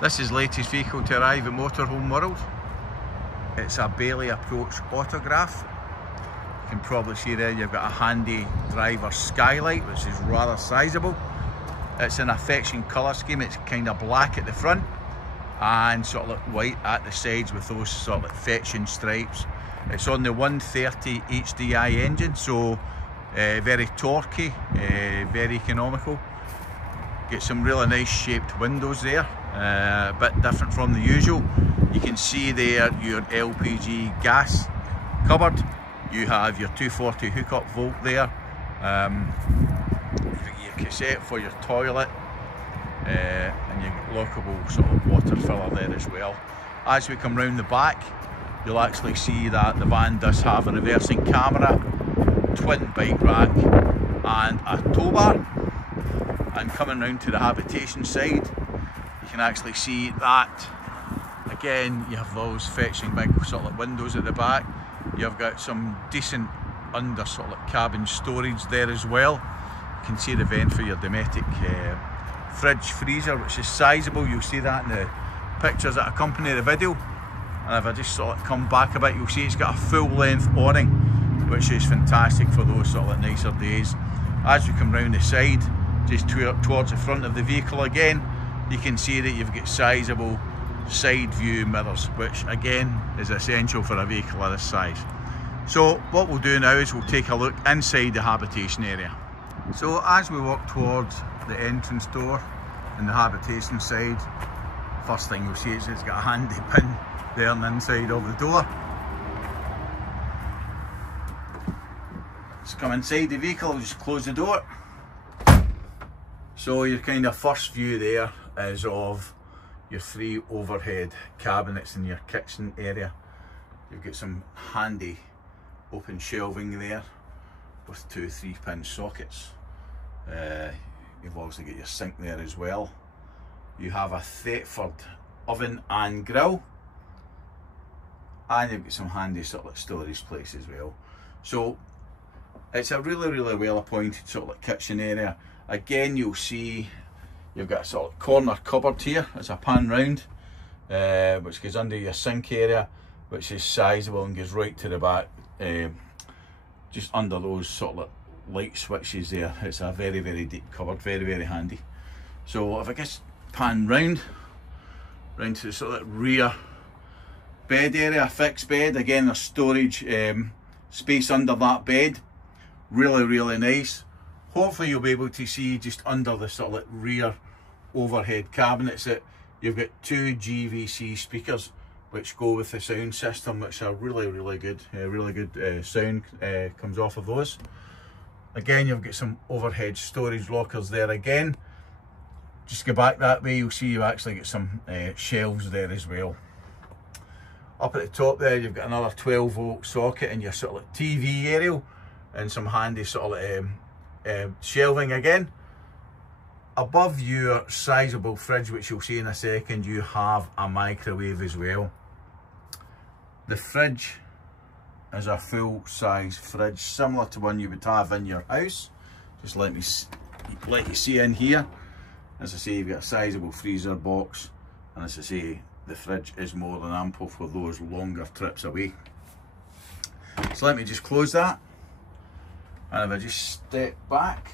This is the latest vehicle to arrive at Motorhome World. It's a Bailey Approach Autograph. You can probably see there you've got a handy driver skylight, which is rather sizeable. It's an affection colour scheme. It's kind of black at the front and sort of like white at the sides with those sort of like fetching stripes. It's on the 130 HDI engine, so very torquey, very economical. Get some really nice shaped windows there, a bit different from the usual. You can see there your LPG gas cupboard. You have your 240 hookup volt there. You've got your cassette for your toilet, and your lockable sort of water filler there as well. As we come round the back, you'll actually see that the van does have a reversing camera, twin bike rack and a tow bar. And coming round to the habitation side, you can actually see that again. You have those fetching big sort of windows at the back. You've got some decent under sort of like cabin storage there as well. You can see the vent for your domestic fridge freezer, which is sizeable. You'll see that in the pictures that accompany the video. And if I just sort of come back a bit, you'll see it's got a full length awning, which is fantastic for those sort of like nicer days. As you come round the side, just towards the front of the vehicle again, you can see that you've got sizeable side view mirrors, which again is essential for a vehicle of this size. So what we'll do now is we'll take a look inside the habitation area. So as we walk towards the entrance door in the habitation side, first thing you'll see is it's got a handy pin there on the inside of the door. Let's come inside the vehicle, just close the door. So your kind of first view there is of your 3 overhead cabinets in your kitchen area. You've got some handy open shelving there with 2 3-pin sockets. You've obviously got your sink there as well. You have a Thetford oven and grill, and you've got some handy sort of like storage place as well. So it's a really well appointed sort of like kitchen area. Again, you'll see you've got a sort of corner cupboard here as I pan round, which goes under your sink area, which is sizeable and goes right to the back, just under those sort of like light switches there. It's a very deep cupboard, very handy. So if I just pan round to the sort of like rear bed area, a fixed bed. Again, there's storage space under that bed. Really nice. Hopefully you'll be able to see just under the sort of like rear overhead cabinets that you've got 2 GVC speakers which go with the sound system, which are really good. Really good sound comes off of those. Again, you've got some overhead storage lockers there again. Just go back that way, you'll see you actually get some shelves there as well. Up at the top there, you've got another 12-volt socket in your sort of like TV area, and some handy sort of like shelving again. Above your sizeable fridge, which you'll see in a second, you have a microwave as well. The fridge is a full-size fridge, similar to one you would have in your house. Just let you see in here. As I say, you've got a sizeable freezer box, and as I say, the fridge is more than ample for those longer trips away. So let me just close that. And if I just step back,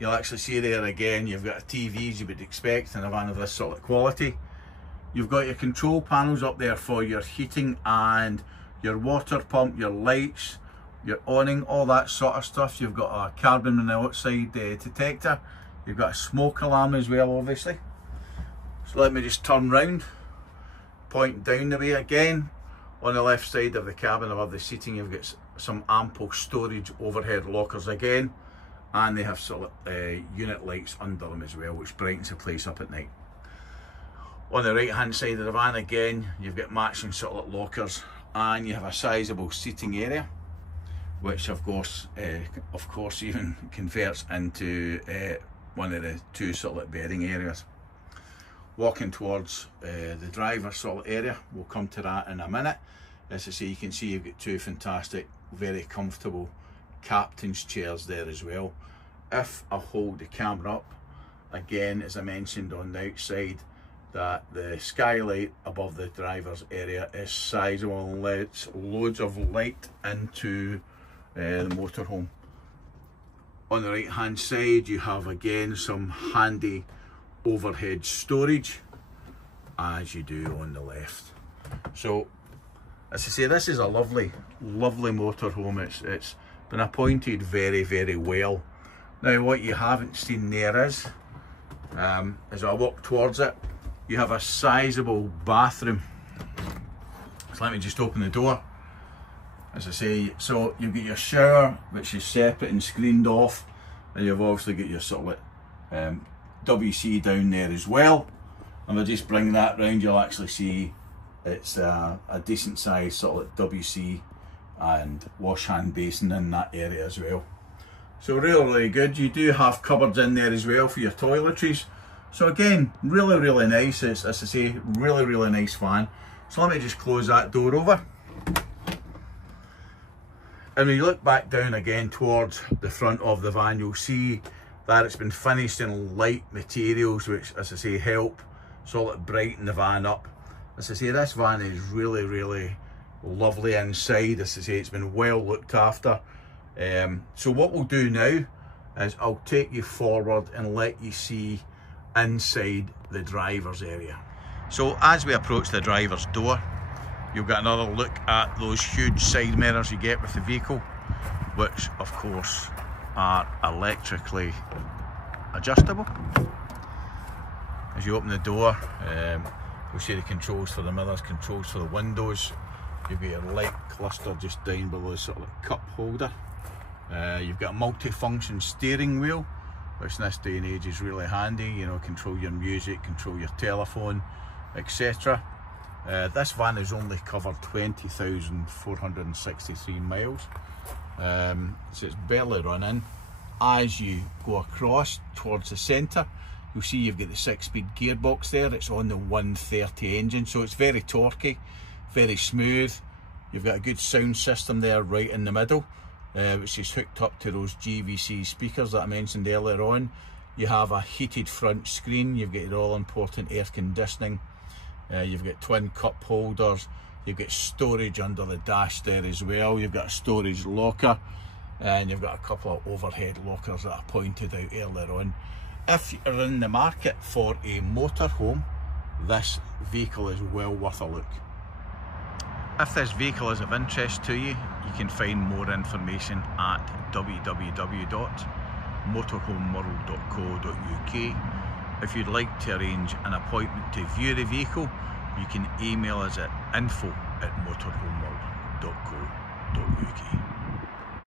you'll actually see there again, you've got a TV as you would expect in a van of this sort of quality. You've got your control panels up there for your heating and your water pump, your lights, your awning, all that sort of stuff. You've got a carbon monoxide detector. You've got a smoke alarm as well, obviously. So let me just turn round, point down the way again. On the left side of the cabin above the seating, you've got some ample storage overhead lockers again, and they have sort of unit lights under them as well, which brightens the place up at night. On the right hand side of the van again, you've got matching sort of lockers, and you have a sizeable seating area, which of course even converts into one of the 2 sort of like bedding areas. Walking towards the driver's sort of area, we'll come to that in a minute. As I say, you can see you've got 2 fantastic, very comfortable captain's chairs there as well. If I hold the camera up again, as I mentioned on the outside, that the skylight above the driver's area is sizeable and lets loads of light into the motorhome. On the right hand side you have again some handy overhead storage, as you do on the left. So as I say, this is a lovely motorhome. It's been appointed very well. Now what you haven't seen there is, as I walk towards it, you have a sizeable bathroom. So let me just open the door. As I say, so you've got your shower, which is separate and screened off, and you've obviously got your sort of like, WC down there as well. And if I just bring that round, you'll actually see it's a decent size sort of like WC and wash hand basin in that area as well. So really good. You do have cupboards in there as well for your toiletries. So again, really nice. It's, as I say, really nice van. So let me just close that door over. And when you look back down again towards the front of the van, you'll see that it's been finished in light materials, which, as I say, help sort of brighten the van up. As I say, this van is really lovely inside. As I say, it's been well looked after. So what we'll do now is I'll take you forward and let you see inside the driver's area. So as we approach the driver's door, you'll get another look at those huge side mirrors you get with the vehicle, which of course are electrically adjustable. As you open the door, you'll see the controls for the mirrors, controls for the windows. You've got your light cluster just down below the sort of cup holder. You've got a multi-function steering wheel, which in this day and age is really handy. You know, control your music, control your telephone, etc. This van has only covered 20,463 miles, so it's barely running. As you go across towards the centre, you'll see you've got the 6-speed gearbox there. It's on the 130 engine, so it's very torquey, very smooth. You've got a good sound system there right in the middle, which is hooked up to those GVC speakers that I mentioned earlier on. You have a heated front screen, you've got your all important air conditioning, you've got twin cup holders, you've got storage under the dash there as well, you've got a storage locker, and you've got a couple of overhead lockers that I pointed out earlier on. If you're in the market for a motorhome, this vehicle is well worth a look. If this vehicle is of interest to you, you can find more information at www.motorhomeworld.co.uk. If you'd like to arrange an appointment to view the vehicle, you can email us at info@motorhomeworld.co.uk.